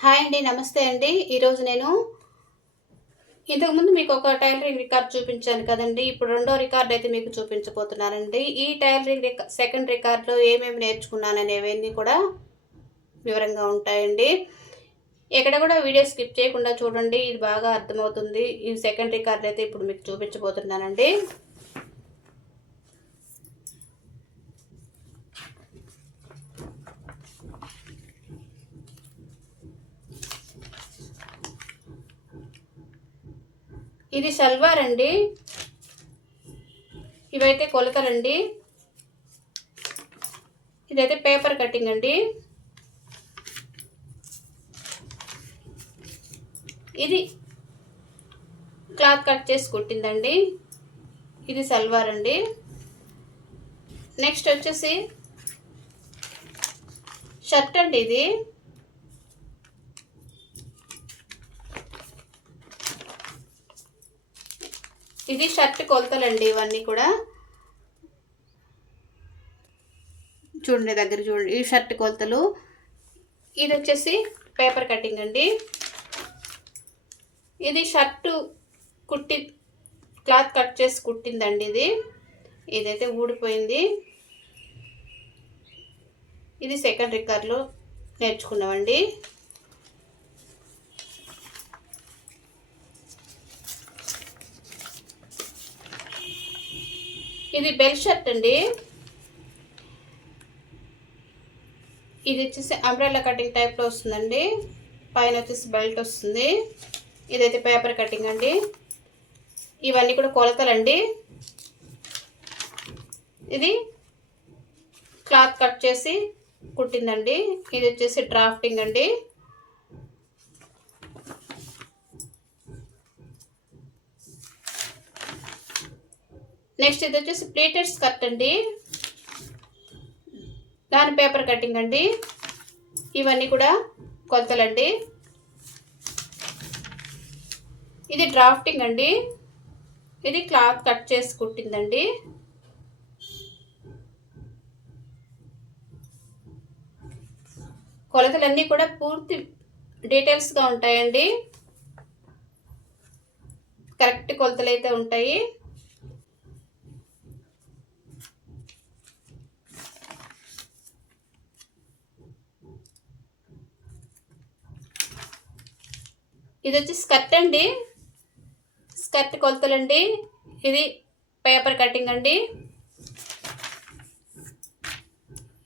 Hi అండి, నమస్తే అండి. ఈరోజు నేను ఇంతకుముందు మీకు ఒక టైలరింగ్ రికార్డ్ చూపించాను కదండి. ఇప్పుడు రెండో రికార్డ్ అయితే మీకు చూపించబోతున్నానండి. ఈ టైలరింగ్ సెకండ్ రికార్డ్లో ఏమేమి నేర్చుకున్నాననేవన్నీ కూడా వివరంగా ఉంటాయండి. ఎక్కడ కూడా వీడియో స్కిప్ చేయకుండా చూడండి, ఇది బాగా అర్థమవుతుంది. ఈ సెకండ్ రికార్డ్ అయితే ఇప్పుడు మీకు చూపించబోతున్నానండి. ఇది సల్వార్ అండి. ఇవైతే కొలతలండి. ఇదైతే పేపర్ కటింగ్ అండి. ఇది క్లాత్ కట్ చేసి కుట్టిందండి. ఇది సల్వార్ అండి. నెక్స్ట్ వచ్చేసి షర్ట్ అండి. ఇది షర్ట్ కొలతలండి. ఇవన్నీ కూడా చూడండి, దగ్గర చూడండి. ఈ షర్ట్ కొలతలు. ఇది వచ్చేసి పేపర్ కటింగ్ అండి. ఇది షర్టు కుట్టి క్లాత్ కట్ చేసి కుట్టిందండి. ఇదైతే ఊడిపోయింది. ఇది సెకండ్ రికార్డ్లో నేర్చుకున్నామండి. ఇది బెల్ షర్ట్ అండి. ఇది వచ్చేసి అంబ్రెల్లా కటింగ్ టైప్లో వస్తుందండి. పైన వచ్చేసి బెల్ట్ వస్తుంది. ఇదైతే పేపర్ కటింగ్ అండి. ఇవన్నీ కూడా కొలతలండి. ఇది క్లాత్ కట్ చేసి కుట్టిందండి. ఇది వచ్చేసి డ్రాఫ్టింగ్ అండి. నెక్స్ట్ ఇది వచ్చేసి ప్లీటెడ్ స్కర్ట్ అండి. దాని పేపర్ కటింగ్ అండి. ఇవన్నీ కూడా కొలతలండి. ఇది డ్రాఫ్టింగ్ అండి. ఇది క్లాత్ కట్ చేసి కుట్టిందండి. కొలతలన్నీ కూడా పూర్తి డీటెయిల్స్గా ఉంటాయండి. కరెక్ట్ కొలతలు అయితే ఉంటాయి. ఇది వచ్చి స్కర్ట్ అండి. స్కర్ట్ కొలతలండి. ఇది పేపర్ కటింగ్ అండి.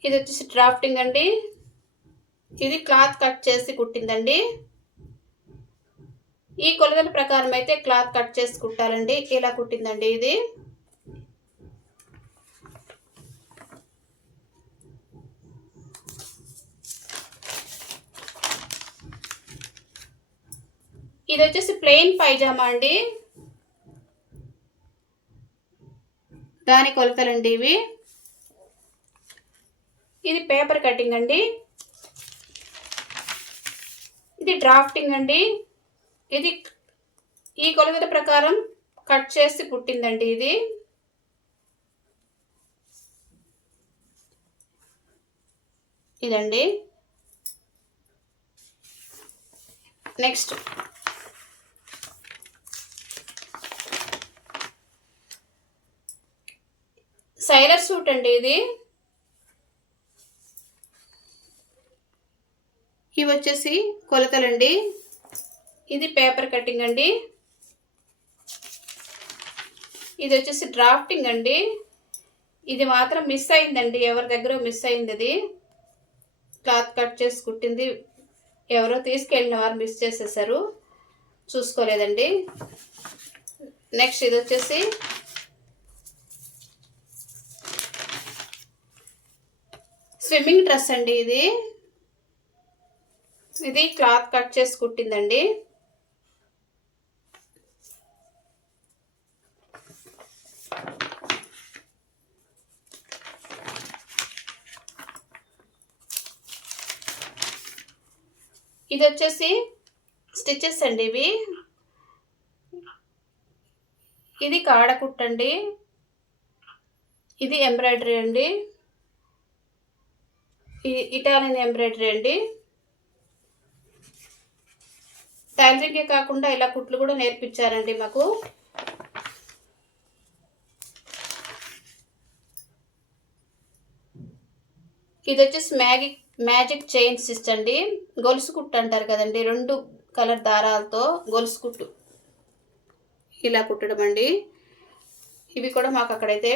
ఇది వచ్చేసి డ్రాఫ్టింగ్ అండి. ఇది క్లాత్ కట్ చేసి కుట్టిందండి. ఈ కొలతల ప్రకారం అయితే క్లాత్ కట్ చేసి కుట్టాలండి. ఇలా కుట్టిందండి. ఇది వచ్చేసి ప్లెయిన్ పైజామా అండి. దాని కొలతలండి ఇవి. ఇది పేపర్ కటింగ్ అండి. ఇది డ్రాఫ్టింగ్ అండి. ఇది ఈ కొలతల ప్రకారం కట్ చేసి కుట్టిందండి. ఇదండి. నెక్స్ట్ సైలర్ సూట్ అండి. ఇవి వచ్చేసి కొలతలండి. ఇది పేపర్ కటింగ్ అండి. ఇది వచ్చేసి డ్రాఫ్టింగ్ అండి. ఇది మాత్రం మిస్ అయిందండి. ఎవరి దగ్గర మిస్ అయింది. అది క్లాత్ కట్ చేసి కుట్టింది. ఎవరో తీసుకెళ్ళిన వారు మిస్ చేసేసారు, చూసుకోలేదండి. నెక్స్ట్ ఇది వచ్చేసి స్విమ్మింగ్ డ్రెస్ అండి. ఇది క్లాత్ కట్ చేసి కుట్టిందండి. ఇది వచ్చేసి స్టిచెస్ అండి. ఇది కాడ కుట్టండి. ఇది ఎంబ్రాయిడరీ అండి. ఇటాలియన్ ఎంబ్రాయిడరీ అండి. టైలరింగే కాకుండా ఇలా కుట్లు కూడా నేర్పించారండి మాకు. ఇది వచ్చేసి మ్యాజిక్ చైన్ స్టిచ్ అండి. గొలుసు కుట్టు అంటారు కదండి, 2 కలర్ దారాలతో గొలుసు కుట్టు ఇలా కుట్టడం అండి. ఇవి కూడా మాకు అక్కడైతే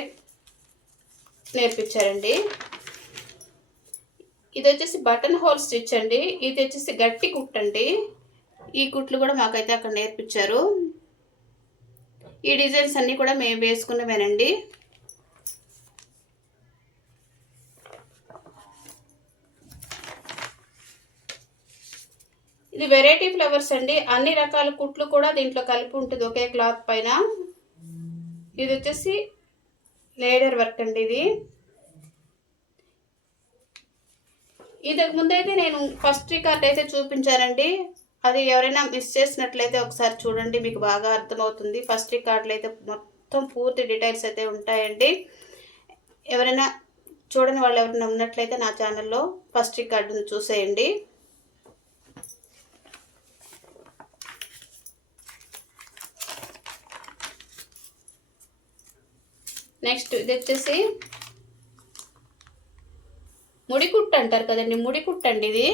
నేర్పించారండి. ఇది వచ్చేసి బటన్ హోల్ స్టిచ్ అండి. ఇది వచ్చేసి గట్టి కుట్టు అండి. ఈ కుట్లు కూడా మాకైతే అక్కడ నేర్పించారు. ఈ డిజైన్స్ అన్నీ కూడా మేము వేసుకున్నవేనండి. ఇది వెరైటీ ఫ్లవర్స్ అండి. అన్ని రకాల కుట్లు కూడా దీంట్లో కలిపి ఉంటుంది ఒకే క్లాత్ పైన. ఇది వచ్చేసి లేడర్ వర్క్ అండి. ఇది ముందైతే నేను ఫస్ట్ రికార్డ్ అయితే చూపించానండి. అది ఎవరైనా మిస్ చేసినట్లయితే ఒకసారి చూడండి, మీకు బాగా అర్థమవుతుంది. ఫస్ట్ రికార్డులో అయితే మొత్తం పూర్తి డీటెయిల్స్ అయితే ఉంటాయండి. ఎవరైనా చూడని వాళ్ళు ఎవరైనా ఉన్నట్లయితే నా ఛానల్లో ఫస్ట్ రికార్డును చూసేయండి. నెక్స్ట్ ఇది వచ్చేసి ముడికుట్టు అంటారు కదండి, ముడికుట్టు అండి. ఇది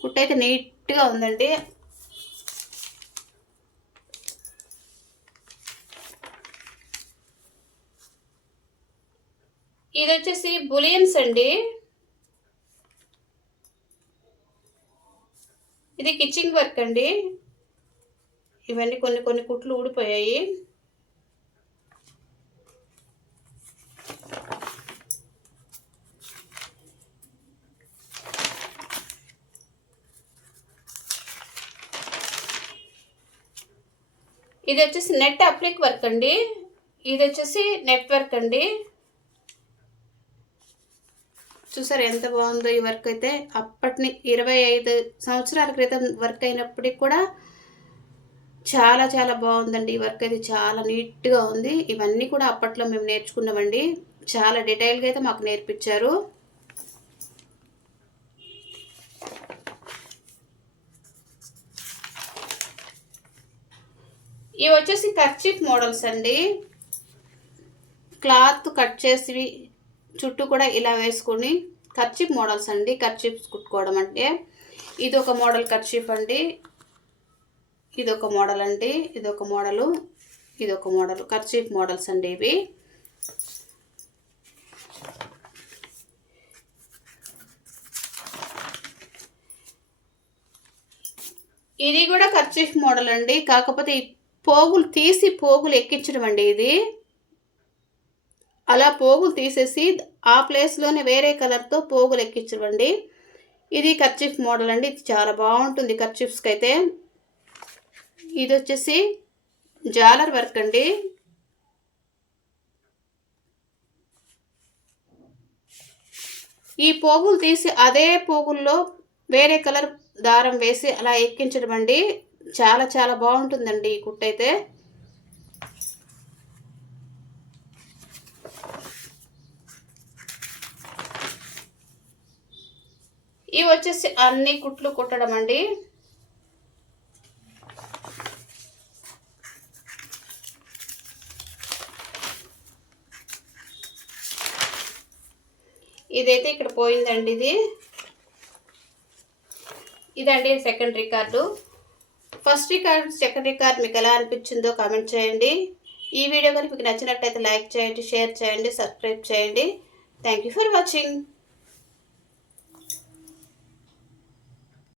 కుట్టు అయితే నీట్గా ఉందండి. ఇది వచ్చేసి బులియన్స్ అండి. ఇది కిచ్చింగ్ వర్క్ అండి. ఇవన్నీ కొన్ని కుట్లు ఊడిపోయాయి. ఇది వచ్చేసి నెట్ అప్లిక్ వర్క్ అండి. ఇది వచ్చేసి నెట్ వర్క్ అండి. చూసారు ఎంత బాగుందో ఈ వర్క్ అయితే. అప్పటిని 25 సంవత్సరాల క్రితం వర్క్ అయినప్పటికి కూడా చాలా చాలా బాగుందండి. ఈ వర్క్ అయితే చాలా నీట్గా ఉంది. ఇవన్నీ కూడా అప్పట్లో మేము నేర్చుకున్నామండి. చాలా డీటెయిల్గా అయితే మాకు నేర్పించారు. ఇవి వచ్చేసి కర్చీఫ్ మోడల్స్ అండి. క్లాత్ కట్ చేసి చుట్టూ కూడా ఇలా వేసుకొని కర్చీఫ్ మోడల్స్ అండి. కర్చీఫ్స్ కుట్టుకోవడం అంటే ఇది ఒక మోడల్ కర్చీఫ్ అండి. ఇది ఒక మోడల్ అండి. ఇది ఒక మోడలు, ఇది ఒక మోడల్ కర్చీఫ్ మోడల్స్ అండి ఇవి. ఇది కూడా కర్చీఫ్ మోడల్ అండి. కాకపోతే పోగులు తీసి పోగులు ఎక్కించడం అండి. ఇది అలా పోగులు తీసేసి ఆ ప్లేస్లోనే వేరే కలర్తో పోగులు ఎక్కించడం అండి. ఇది కర్చీఫ్ మోడల్ అండి. ఇది చాలా బాగుంటుంది కర్చీఫ్స్కి అయితే. ఇది వచ్చేసి జాలర్ వర్క్ అండి. ఈ పోగులు తీసి అదే పోగుల్లో వేరే కలర్ దారం వేసి అలా ఎక్కించడం అండి. చాలా చాలా బాగుంటుందండి ఈ కుట్టు అయితే. ఇవి వచ్చేసి అన్ని కుట్లు కుట్టడం అండి. ఇదైతే ఇక్కడ పోయిందండి. ఇదండి second record. First record second record మీకు ఎలా అనిపించిందో కామెంట్ చేయండి. ఈ వీడియో కనుక మీకు నచ్చినట్లయితే లైక్ చేయండి, షేర్ చేయండి, సబ్స్క్రైబ్ చేయండి. Thank you for watching.